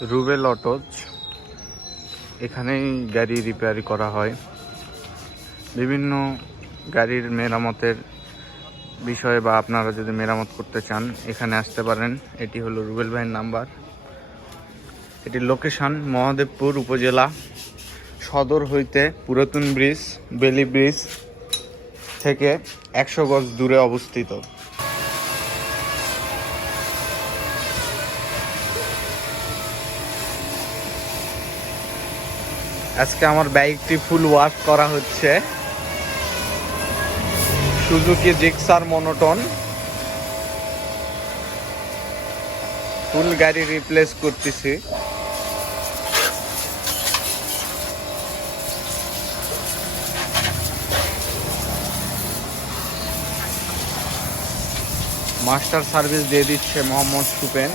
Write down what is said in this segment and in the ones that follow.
Rubel autos, এখানেই গাড়ি রিপেয়ারি করা হয়। বিভিন্ন গাড়ির মেরামতের বিষয়ে বা আপনারা যদি মেরামত করতে চান এখানে আসতে পারেন। এটি হলো রুবেল ভাইয়ের নাম্বার। এটির লোকেশন মহাদেবপুর উপজেলা সদর হইতে পুরাতন ব্রিজ, বেলি ব্রিজ থেকে 100 গজ দূরে অবস্থিত। আজকে আমার বাইকটি ফুল ওয়াশ করা হচ্ছে। সুজুকি জিক্সার মনোটন ফুল গাড়ি রিপ্লেস করতেছি। মাস্টার সার্ভিস দিয়ে দিচ্ছে মোহাম্মদ সুপেন।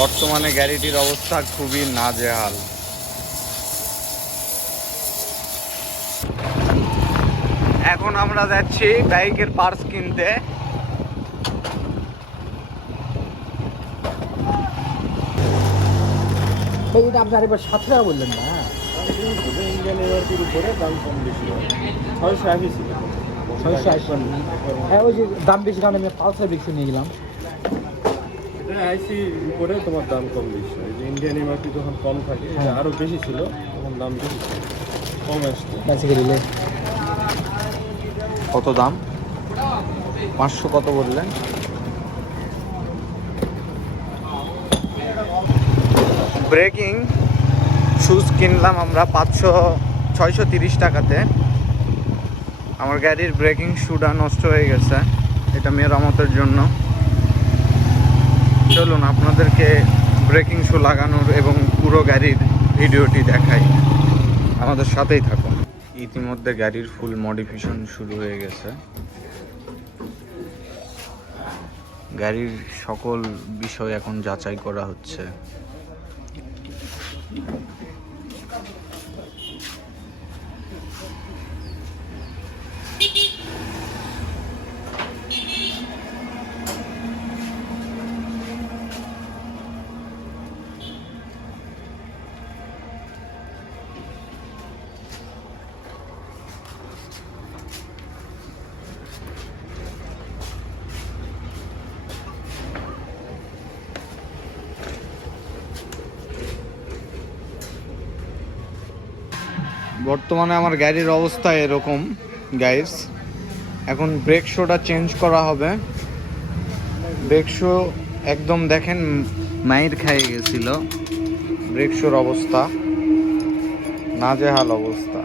বর্তমানে গাড়িটির অবস্থা খুবই নাজেহাল। এখন আমরা যাচ্ছি বাইকের পার্টস কিনতে। এটা আপনি আরেকবার 7 টাকা বললেন না? ইন্ডিয়ান এমআরপির উপরে দাম কম বেশি হয়। 680 ছিল, 680। হ্যাঁ, ওই যে দাম বেশি কারণে আমি পালসার বেশি নিয়ে গেলাম। এটা আইসি উপরে তোমার দাম কম বেশি হয়। যে ইন্ডিয়ান এমআরপি যখন কম থাকে এটা আরও বেশি ছিল, তখন দাম বেশি ছিল, কম আসছে। বেসিক্যালি কত দাম? 500 কত বললেন? ব্রেকিং শুজ কিনলাম আমরা 630 টাকাতে। আমার গাড়ির ব্রেকিং শুটা নষ্ট হয়ে গেছে, এটা মেরামতের জন্য। চলুন আপনাদেরকে ব্রেকিং শু লাগানোর এবং পুরো গাড়ির ভিডিওটি দেখাই, আমাদের সাথেই থাকুন। ইতিমধ্যে গাড়ির ফুল মডিফিকেশন শুরু হয়ে গেছে। গাড়ির সকল বিষয় এখন যাচাই করা হচ্ছে। বর্তমানে আমার গাড়ির অবস্থা এরকম গাইস। এখন ব্রেক শোটা চেঞ্জ করা হবে। ব্রেক শো একদম দেখেন মাইর খেয়ে গেছিল। ব্রেক শোর অবস্থা নাজেহাল অবস্থা।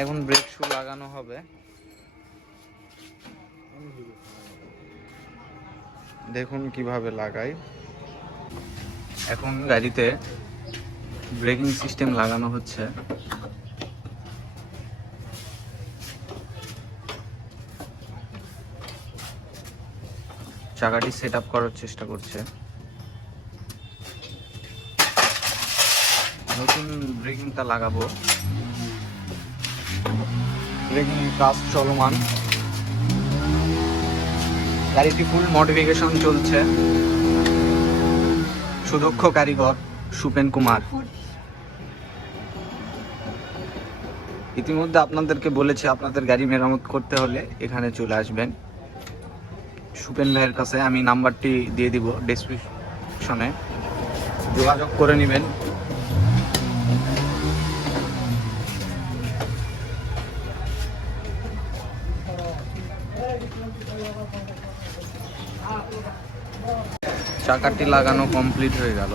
এখন ব্রেক শো লাগানো হবে। দেখুন কিভাবে লাগাই। এখন গাড়িতে ব্রেকিং সিস্টেম লাগানো হচ্ছে। চাকাটি সেট আপ করার চেষ্টা করছে। নতুন ব্রেকিংটা লাগাবো। ব্রেকিং কাজ চলমান। গাড়িটি ফুল মডিফিকেশন চলছে। সুদক্ষ কারিগর সুপেন কুমার। ইতিমধ্যে আপনাদেরকে বলেছি আপনাদের গাড়ি মেরামত করতে হলে এখানে চলে আসবেন সুপেন ভাইয়ের কাছে। আমি নাম্বারটি দিয়ে দিব ডেসক্রিপশনে, যোগাযোগ করে নেবেন। চাকাটি লাগানো কমপ্লিট হয়ে গেল।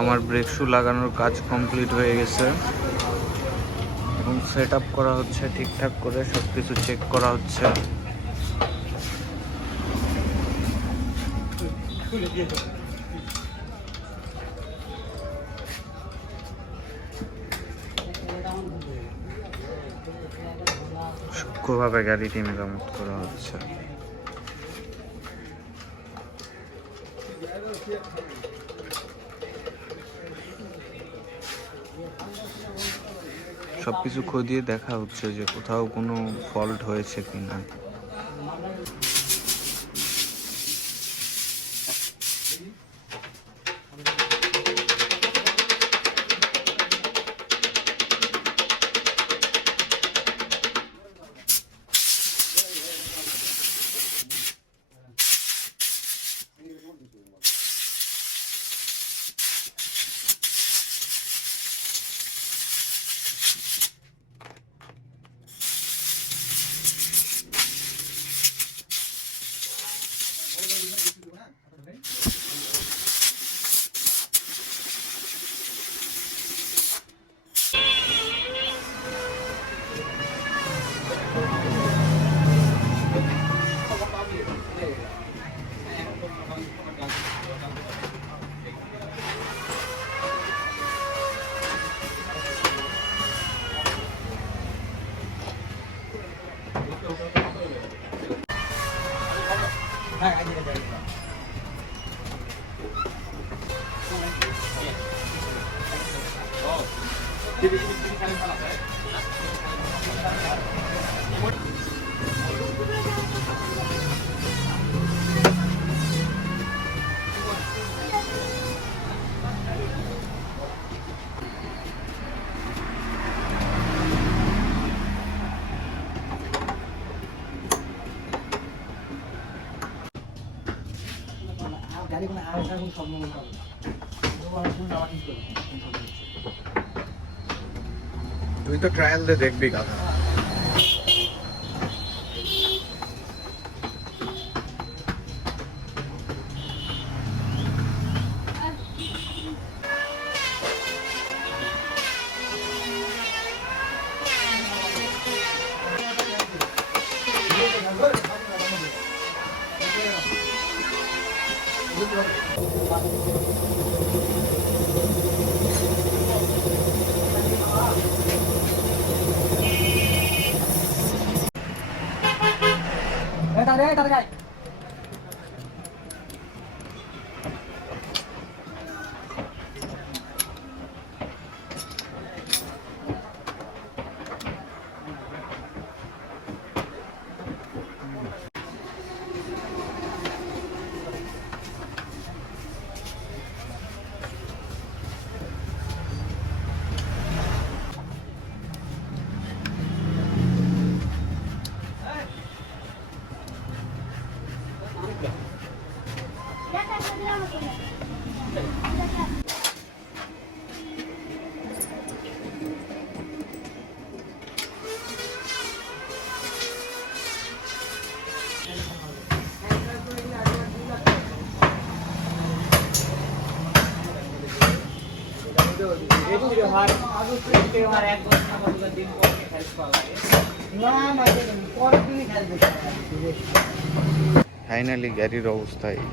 আমার ব্রেক শু লাগানোর কাজ কমপ্লিট হয়ে গেছে এবং সেট আপ করা হচ্ছে। ঠিকঠাক করে সব কিছু চেক করা হচ্ছে। সূক্ষ্মভাবে গাড়িটি মেরামত করা হচ্ছে। সবকিছু খতিয়ে দেখা হচ্ছে যে কোথাও কোনো ফল্ট হয়েছে কিনা। তুই তো ট্রায়াল দিয়ে দেখবি কথা। ফাইনালি গাড়ির অবস্থা এই।